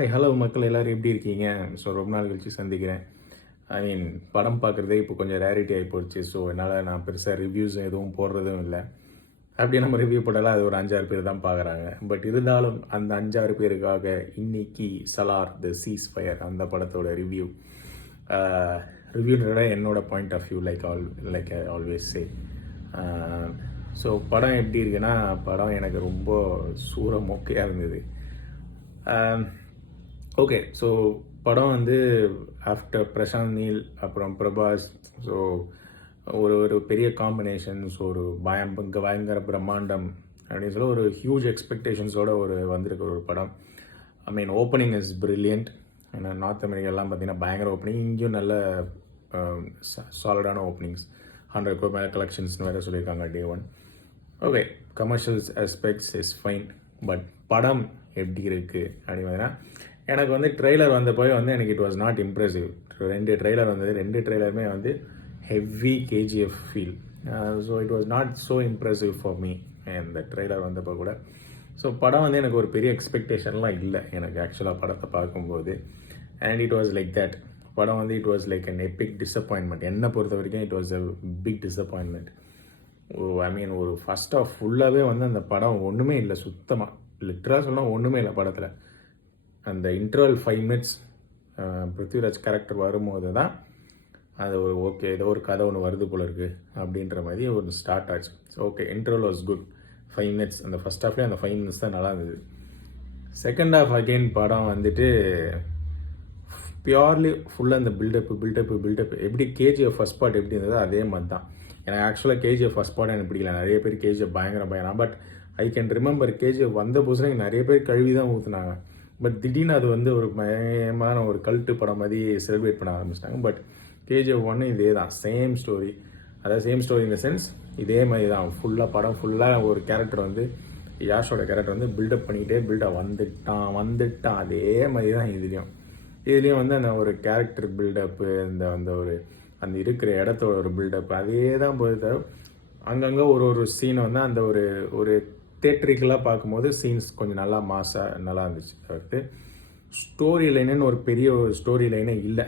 Hi hello மக்கள் எல்லோரும் எப்படி இருக்கீங்க? ஸோ ரொம்ப நாள் கழிச்சு சந்திக்கிறேன். படம் பார்க்குறதே இப்போ கொஞ்சம் ரேரிட்டி ஆகி போச்சு. ஸோ என்னால் நான் பெருசாக ரிவ்யூஸ் எதுவும் போடுறதும் இல்லை. அப்படியே நம்ம ரிவ்யூ போட்டாலும் அது ஒரு 5-6 பேர் தான் பார்க்குறாங்க. பட் இருந்தாலும் அந்த 5-6 பேருக்காக இன்னைக்கு சலார் த சீஸ் ஃபயர் அந்த படத்தோட ரிவ்யூன்றத என்னோட point of view like I always say. So படம் எப்படி இருக்குன்னா, படம் எனக்கு ரொம்ப சூற மொக்கையாக இருந்தது. ஓகே, ஸோ படம் வந்து ஆஃப்டர் பிரசாந்த் நீல் அப்புறம் பிரபாஸ், ஸோ ஒரு பெரிய காம்பினேஷன்ஸ், ஒரு பயங்கர பிரம்மாண்டம் அப்படின்னு சொல்லி ஒரு ஹியூஜ் எக்ஸ்பெக்டேஷன்ஸோட வந்திருக்க ஒரு படம். Opening is brilliant. ஏன்னா நார்த் அமெரிக்காலாம் பார்த்தீங்கன்னா பயங்கர ஓப்பனிங், இங்கேயும் நல்ல சாலிடான ஓப்பனிங்ஸ், 100 crore மேலே கலெக்ஷன்ஸ்னு வேறு சொல்லியிருக்காங்க டே 1. Okay, commercials aspects is fine. But படம் எப்படி இருக்குது அப்படின்னு பார்த்தீங்கன்னா, எனக்கு வந்து ட்ரெய்லர் வந்தப்போ எனக்கு it was not impressive. 2 trailer வந்தது, 2 ட்ரெய்லருமே வந்து heavy KGF feel. So it was not so impressive for me இந்த ட்ரெய்லர் வந்தப்போ கூட. ஸோ படம் வந்து எனக்கு ஒரு பெரிய எக்ஸ்பெக்டேஷன்லாம் இல்லை எனக்கு ஆக்சுவலாக படத்தை பார்க்கும்போது. And it was like that. படம் வந்து it was like an epic disappointment. என்னை பொறுத்த வரைக்கும் it was a big disappointment. ஒரு ஃபர்ஸ்ட் ஆஃப் ஃபுல்லாகவே வந்து அந்த படம் ஒன்றுமே இல்லை, சுத்தமாக லிட்டராக சொன்னால் ஒன்றுமே இல்லை படத்தில். அந்த இன்டர்வல் 5 minutes பிருத்விராஜ் கேரக்டர் வரும்போது தான் அது ஓகே, ஏதோ ஒரு கதை ஒன்று வருது போல இருக்குது அப்படின்ற மாதிரி ஒரு ஸ்டார்ட் ஆச்சு. So okay, interval was good. 5 minutes, அந்த ஃபஸ்ட் ஹாஃப்லேயே அந்த 5 minutes தான் நல்லா இருந்தது. செகண்ட் ஹாஃப் அகெயின் படம் வந்துட்டு பியூர்லி ஃபுல்லாக அந்த பில்டப் எப்படி கேஜிஎஃப் ஃபஸ்ட் பார்ட் எப்படி இருந்ததோ அதே மாதிரி தான். எனக்கு ஆக்சுவலாக கேஜிஎஃப் ஃபஸ்ட் பார்ட் எனக்கு பிடிக்கல. நிறைய பேர் கேஜிஎஃப் பயங்கரம். But I can remember KGF வந்த புதுசில் நிறைய பேர் கழுவி தான் ஊற்றுனாங்க. பட் திடீர்னு அது வந்து ஒரு பயமான ஒரு கல்ட்டு படம் மாதிரி செலிப்ரேட் பண்ண ஆரம்பிச்சிட்டாங்க. பட் கேஜிஎஃப் 1 இதே தான், சேம் ஸ்டோரி. அதாவது same story in the sense இதே மாதிரி தான் படம் ஃபுல்லாக ஒரு கேரக்டர் வந்து யாஷோட கேரக்டர் வந்து பில்டப் பண்ணிக்கிட்டே வந்துட்டான் அதே மாதிரி தான் இதுலேயும் வந்து அந்த ஒரு கேரக்டர் பில்டப்பு, அந்த இருக்கிற இடத்தோட ஒரு பில்டப் அதே தான் போகுது. அங்கங்கே ஒரு சீனை வந்து அந்த ஒரு தேட்ரிக்கலாக பார்க்கும்போது சீன்ஸ் கொஞ்சம் நல்லா நல்லா இருந்துச்சு. அடுத்து ஸ்டோரி லைனுன்னு ஒரு பெரிய ஸ்டோரி லைனே இல்லை.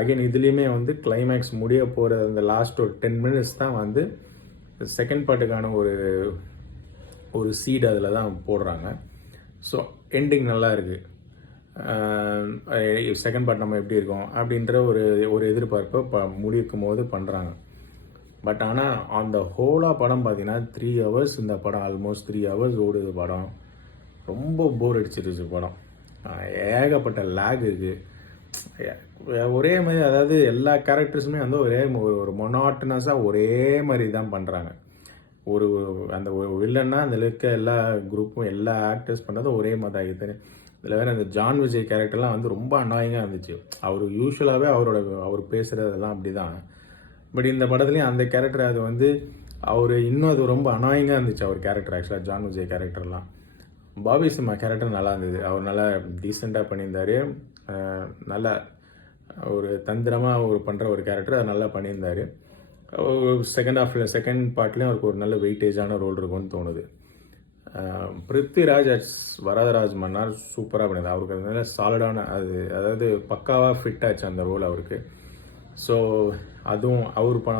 அகைன் இதுலேயுமே வந்து கிளைமேக்ஸ் முடிய போகிற அந்த லாஸ்ட் ஒரு 10 minutes தான் வந்து செகண்ட் பார்ட்டுக்கான ஒரு சீட் அதில் தான் போடுறாங்க. ஸோ எண்டிங் நல்லா இருக்குது. செகண்ட் பார்ட் நம்ம எப்படி இருக்கோம் அப்படின்ற ஒரு எதிர்பார்ப்பை முடிக்கும் போது பண்ணுறாங்க. பட் ஆனால் அந்த ஹோலாக படம் பார்த்தீங்கன்னா 3 hours இந்த படம், ஆல்மோஸ்ட் 3 hours ஓடுது படம். ரொம்ப போர் அடிச்சிருச்சு படம். ஏகப்பட்ட லேக் இருக்குது. ஒரே மாதிரி, அதாவது எல்லா கேரக்டர்ஸுமே வந்து ஒரு மொனாட்டனஸாக ஒரே மாதிரி தான் பண்ணுறாங்க. அந்த வில்லன்னா அந்த இருக்க எல்லா குரூப்பும் எல்லா ஆக்டர்ஸ் பண்ணுறது ஒரே மாதிரி தான் இருக்குது. இதில் வேறு அந்த ஜான் விஜய் கேரக்டர்லாம் வந்து ரொம்ப அனாயிங்காக இருந்துச்சு. அவர் யூஸ்வலாகவே அவர் பேசுகிறதெல்லாம் அப்படி தான். பட் இந்த படத்துலேயும் அந்த கேரக்டர் அது வந்து இன்னும் அது ரொம்ப அனாயிங்காக இருந்துச்சு அவர் கேரக்டர். ஆக்சுவலாக ஜான் விஜய் கேரக்டர்லாம். பாபி சிம்மா கேரக்டர் நல்லா இருந்தது. அவர் நல்லா டீசெண்டாக பண்ணியிருந்தார். நல்லா ஒரு தந்திரமாக பண்ணுற ஒரு கேரக்டர் அது நல்லா பண்ணியிருந்தார். செகண்ட் பார்ட்லேயும் அவருக்கு ஒரு நல்ல வெயிட்டேஜான ரோல் இருக்கும்னு தோணுது. பிருத்விராஜ் வரதராஜ் மன்னார் சூப்பராக பண்ணியிருந்தார். அவருக்கு அது நல்ல சாலிடான அதாவது பக்காவாக ஃபிட் ஆச்சு அந்த ரோல் அவருக்கு. ஸோ அதுவும்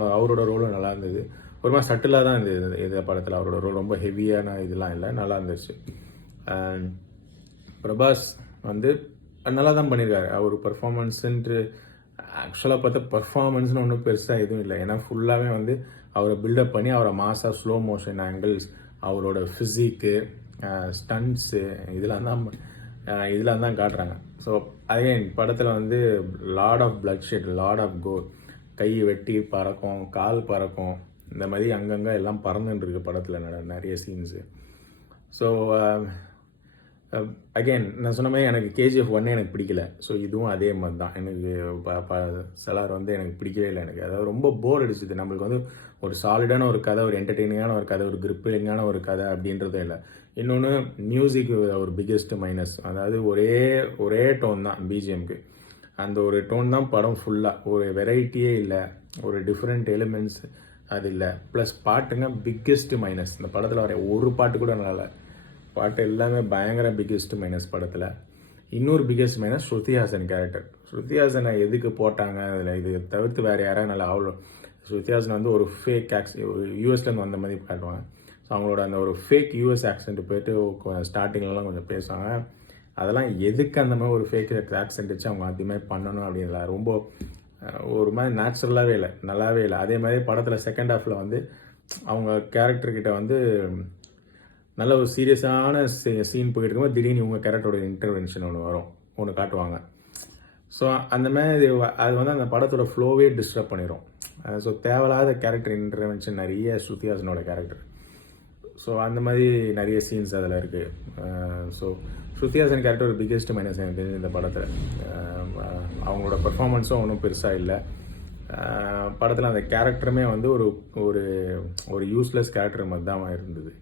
அவரோட ரோலும் நல்லா இருந்தது. ஒரு மாதிரி சட்டிலாக தான் இருந்தது இந்த படத்தில். அவரோட ரோல் ரொம்ப ஹெவியான இதெல்லாம் இல்லை, நல்லா இருந்துச்சு. பிரபாஸ் வந்து நல்லா தான் பண்ணியிருக்காரு. அவர் பர்ஃபார்மன்ஸுன்ட்டு ஆக்சுவலாக பார்த்தா பர்ஃபார்மன்ஸ்னு ஒன்றும் பெருசாக எதுவும் இல்லை. ஏன்னா ஃபுல்லாகவே வந்து அவரை பில்டப் பண்ணி அவரை மாசாக ஸ்லோ மோஷன் ஆங்கிள்ஸ், அவரோட ஃபிசிக்கு, ஸ்டண்ட்ஸு இதெல்லாம் தான் காட்டுறாங்க. ஸோ அகைன் படத்தில் வந்து lot of bloodshed, lot of gore, கை வெட்டி பறக்கும், கால் பறக்கும், இந்த மாதிரி அங்கங்கே எல்லாம் பறந்துன்னு இருக்குது படத்தில் நிறைய சீன்ஸு. ஸோ அகெயின் நான் சொன்ன மாதிரி எனக்கு கேஜிஎஃப் 1 எனக்கு பிடிக்கல. ஸோ இதுவும் அதே மாதிரி தான். எனக்கு சலார் வந்து எனக்கு பிடிக்கவே இல்லை. எனக்கு அதாவது ரொம்ப போர் அடிச்சுது. நம்மளுக்கு வந்து ஒரு சாலிடான ஒரு கதை, ஒரு என்டர்டெய்னிங்கான ஒரு கதை, ஒரு கிரிப்பிலிங்கான ஒரு கதை அப்படின்றதும் இல்லை. இன்னொன்று மியூசிக் ஒரு பிக்கெஸ்ட் மைனஸ். அதாவது ஒரே டோன் தான் பிஜிஎம்க்கு. அந்த ஒரு டோன் தான் படம் ஃபுல்லாக. ஒரு வெரைட்டியே இல்லை, ஒரு டிஃப்ரெண்ட் எலிமெண்ட்ஸ் அது இல்லை. ப்ளஸ் பாட்டுங்க பிக்கெஸ்ட் மைனஸ். இந்த படத்தில் வர ஒரு பாட்டு கூட நல்லா இல்லை. பாட்டு எல்லாமே பயங்கர பிக்கெஸ்ட் மைனஸ் படத்தில். இன்னொரு biggest minus Shruti Haasan character. ஸ்ருதி ஹாசனை எதுக்கு போட்டாங்க அதில், இது தவிர்த்து வேறு யாராவது நல்லா அவ்வளோ. ஸ்ருதி ஹாசன் வந்து ஒரு ஃபேக் யூஎஸ்லேருந்து வந்த மாதிரி காட்டுவாங்க. ஸோ அவங்களோட அந்த ஒரு ஃபேக் யூஎஸ் ஆக்சென்ட் போயிட்டு ஸ்டார்டிங்லலாம் கொஞ்சம் பேசுவாங்க. அதெல்லாம் எதுக்கு அந்த மாதிரி ஒரு ஃபேக் ஆக்சென்ட் வச்சு அவங்க அதுமாதிரி பண்ணணும் அப்படின்ல ரொம்ப ஒரு மாதிரி நேச்சுரலாகவே இல்லை, நல்லாவே இல்லை. அதே மாதிரி படத்தில் செகண்ட் ஹாஃபில் வந்து அவங்க கேரக்டர்கிட்ட வந்து நல்ல ஒரு சீரியஸான சீன் போயிட்டு இருக்கும்போது திடீர்னு இவங்க கேரக்டரோட இன்டர்வென்ஷன் ஒன்று காட்டுவாங்க. ஸோ அந்த மாதிரி அது வந்து அந்த படத்தோட ஃப்ளோவே டிஸ்டர்ப் பண்ணிடும். ஸோ தேவையில்லாத கேரக்டர் இன்டர்வென்ஷன் நிறைய ஸ்ருதி ஹாசனோட கேரக்டர். ஸோ அந்த மாதிரி நிறைய சீன்ஸ் அதில் இருக்குது. ஸோ ஸ்ருதி ஹாசன் கேரக்டர் ஒரு பிக்கெஸ்ட் மைனஸ் எனக்கு தெரிஞ்சு இந்த படத்தில். அவங்களோட பெர்ஃபார்மன்ஸும் ஒன்றும் பெருசாக இல்லை படத்தில். அந்த கேரக்டருமே வந்து ஒரு ஒரு ஒரு யூஸ்லெஸ் கேரக்டர் மாதிரி தான் இருந்தது.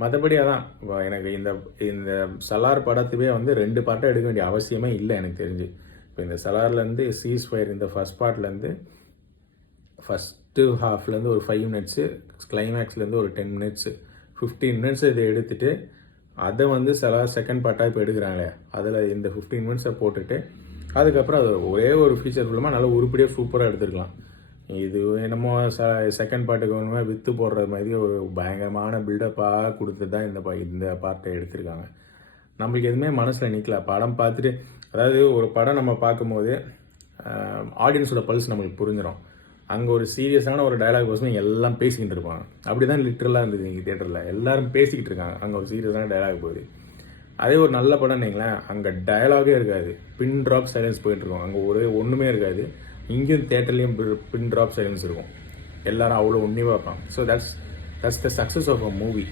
மற்றபடி அதான் எனக்கு இந்த சலார் படத்துவே வந்து 2 பார்ட்டாக எடுக்க வேண்டிய அவசியமே இல்லை எனக்கு தெரிஞ்சு. இப்போ இந்த சலார்லேருந்து சீஸ் ஃபயர் இந்த ஃபர்ஸ்ட் பார்ட்லேருந்து ஃபஸ்ட்டு ஹாஃப்லேருந்து ஒரு 5 மினிட்ஸு, கிளைமேக்ஸ்லேருந்து ஒரு 10 மினிட்ஸு, 15 மினிட்ஸ் இதை எடுத்துகிட்டு அதை வந்து சலார் செகண்ட் பார்ட்டாக இப்போ எடுக்கிறாங்களே, அதில் இந்த 15 மினிட்ஸை போட்டுட்டு அதுக்கப்புறம் அது ஒரே ஒரு ஃபீச்சர் ஃபில்மாக நல்லா உருப்படியாக சூப்பராக எடுத்துருக்கலாம். இது என்னமோ செகண்ட் பார்ட்டுக்கு ஒன்றுமே விற்று போடுற மாதிரி ஒரு பயங்கரமான பில்டப்பாக கொடுத்து தான் இந்த பார்ட்டை எடுத்திருக்காங்க. நம்மளுக்கு எதுவுமே மனசில் நிற்கல. படம் பார்த்துட்டு, அதாவது ஒரு படம் நம்ம பார்க்கும்போது ஆடியன்ஸோட பல்ஸ் நம்மளுக்கு புரிஞ்சிடும். அங்கே ஒரு சீரியஸான ஒரு டயலாக் கோசம் எல்லாம் பேசிக்கிட்டு இருப்பாங்க. அப்படி தான் லிட்டரலாக இருந்தது இங்கே தியேட்டரில். எல்லாரும் பேசிக்கிட்டு இருக்காங்க, அங்கே ஒரு சீரியஸான டயலாக் போகுது. அதே ஒரு நல்ல படம் நீங்களேன், அங்கே டயலாகே இருக்காது, பின் ட்ராப் சைலன்ஸ் போயிட்டுருக்கோம், அங்கே ஒன்றுமே இருக்காது. இங்கேயும் தேட்டர்லேயும் பின் ட்ராப் சைலன்ஸ் இருக்கும், எல்லாரும் அவ்வளோ ஒன்றி பார்ப்பாங்க. So that's the success of a movie.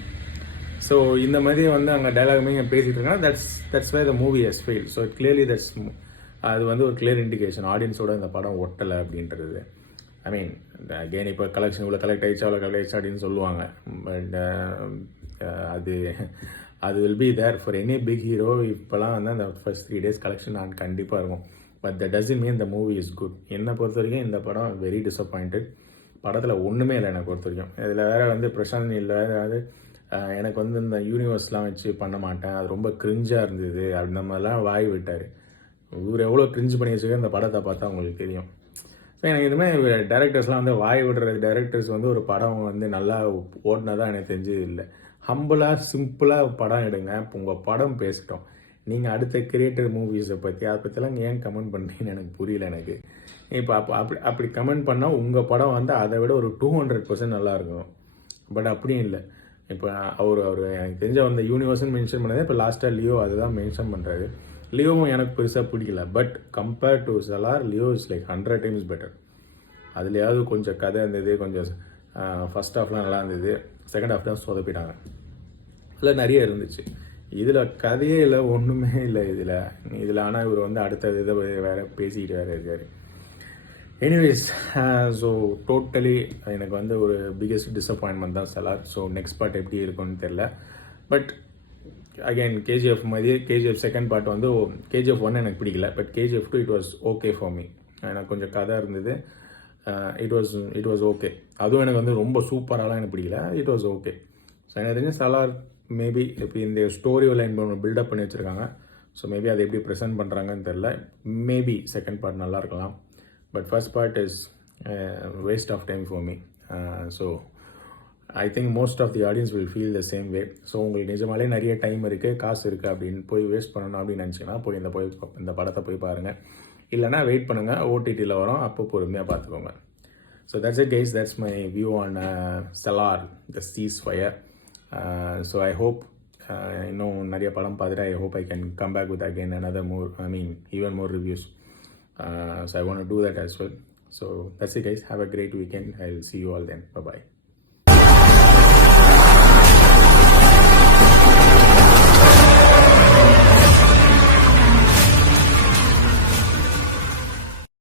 So இந்த மாதிரி வந்து அங்கே டைலாகுமே பேசிகிட்டு இருக்காங்க. That's way the movie has fail. So clearly அது வந்து ஒரு கிளியர் இண்டிகேஷன் ஆடியன்ஸோட இந்த படம் ஒட்டலை அப்படின்றது. ஐ மீன் அகெயின் இப்போ கலெக்ஷன் இவ்வளோ கலெக்ட் ஆகிடுச்சா அவ்வளோ கலெக்ட் ஆகிடுச்சா அப்படின்னு சொல்லுவாங்க. பட் அது will be there for any big hero. இப்போலாம் வந்து அந்த ஃபர்ஸ்ட் 3 days கலெக்ஷன் நான் கண்டிப்பாக இருக்கும். But that doesn't mean the movie is good. என்னை பொறுத்த வரைக்கும் இந்த படம் வெரி டிசப்பாயிண்டட். படத்தில் ஒன்றுமே இல்லை என்னை பொறுத்த வரைக்கும். இதில் வேறு வந்து பிரசாந்த் இல்லை, அதாவது எனக்கு வந்து இந்த யூனிவர்ஸ்லாம் வச்சு பண்ண மாட்டேன், அது ரொம்ப கிரிஞ்சாக இருந்தது அந்த மாதிரிலாம் வாய் விட்டார். இவர் எவ்வளோ கிரிஞ்சு பண்ணி வச்சுக்க இந்த படத்தை பார்த்தா உங்களுக்கு தெரியும். ஸோ எனக்கு இதுமாதிரி டைரக்டர்ஸ்லாம் வந்து வாய் விடுற டைரக்டர்ஸ் வந்து ஒரு படம் வந்து நல்லா ஓடினதான் எனக்கு தெரிஞ்சது இல்லை. ஹம்பிளாக சிம்பிளாக படம் எடுங்க, இப்போ உங்கள் படம் பேசிட்டோம். நீங்கள் அடுத்த கிரியேட்டர் மூவிஸை பற்றி அதை பற்றிலாம் ஏன் கமெண்ட் பண்ணுறீங்கன்னு எனக்கு புரியல. எனக்கு இப்போ அப்படி கமெண்ட் பண்ணால் உங்கள் படம் வந்து அதை விட ஒரு 200% நல்லா இருக்கும். பட் அப்படியும் இல்லை. இப்போ அவர் எனக்கு தெரிஞ்ச அந்த யூனிவர்ஸ்னு மென்ஷன் பண்ணதே இப்போ லாஸ்ட்டாக லியோ அதுதான் மென்ஷன் பண்ணுறாரு. லியோவும் எனக்கு பெருசாக பிடிக்கல. But compared to Salaar, Leo is like 100 times better. அதுலேயாவது கொஞ்சம் கதை இருந்தது, கொஞ்சம் ஃபர்ஸ்ட் ஹாஃப்லாம் நல்லா இருந்தது, செகண்ட் ஹாஃப் தான் சொதப்பிட்டாங்க. அதில் நிறைய இருந்துச்சு. இதில் கதையே இல்லை, ஒன்றுமே இல்லை இதில். ஆனால் இவர் வந்து அடுத்த இதை வேறு பேசிக்கிட்டு வேறு இருக்கார். எனிவேஸ், ஸோ டோட்டலி எனக்கு வந்து ஒரு பிக்கெஸ்ட் டிசப்பாயின்மெண்ட் தான் சலார். ஸோ நெக்ஸ்ட் பார்ட் எப்படி இருக்கும்னு தெரில. பட் அகைன் கேஜிஎஃப் மாதிரி கேஜிஎஃப் செகண்ட் பார்ட் வந்து கேஜிஎஃப் 1 எனக்கு பிடிக்கல. But KGF 2 it was okay for me. எனக்கு கொஞ்சம் கதை இருந்தது, இட் வாஸ் ஓகே. அதுவும் எனக்கு வந்து ரொம்ப சூப்பராலாம் எனக்கு பிடிக்கல, இட் வாஸ் ஓகே. ஸோ எனக்கு தெரிஞ்ச சலார் மேபி இப்போ இந்த ஸ்டோரி லைன் பில்டப் பண்ணி வச்சுருக்காங்க. ஸோ மேபி அதை எப்படி ப்ரெசென்ட் பண்ணுறாங்கன்னு தெரில. மேபி செகண்ட் பார்ட் நல்லா இருக்கலாம். But first part is waste of time for me. So I think most of the audience will feel the same way. So உங்களுக்கு நிஜமாலே நிறைய டைம் இருக்குது, காசு இருக்குது அப்படின்னு போய் வேஸ்ட் பண்ணணும் அப்படின்னு நினச்சிங்கன்னா இந்த படத்தை போய் பாருங்கள். இல்லைனா வெயிட் பண்ணுங்கள், ஓடிடியில் வரும், அப்போ பொறுமையாக பார்த்துக்கோங்க. So that's it guys, that's my view on Salaar the ceasefire. So I hope இன்னும் நிறைய படம் பார்த்துட்டு I hope I can come back with again another more, I mean even more reviews. So I want to do that as well. So that's it guys, have a great weekend. I'll see you all then. Bye bye.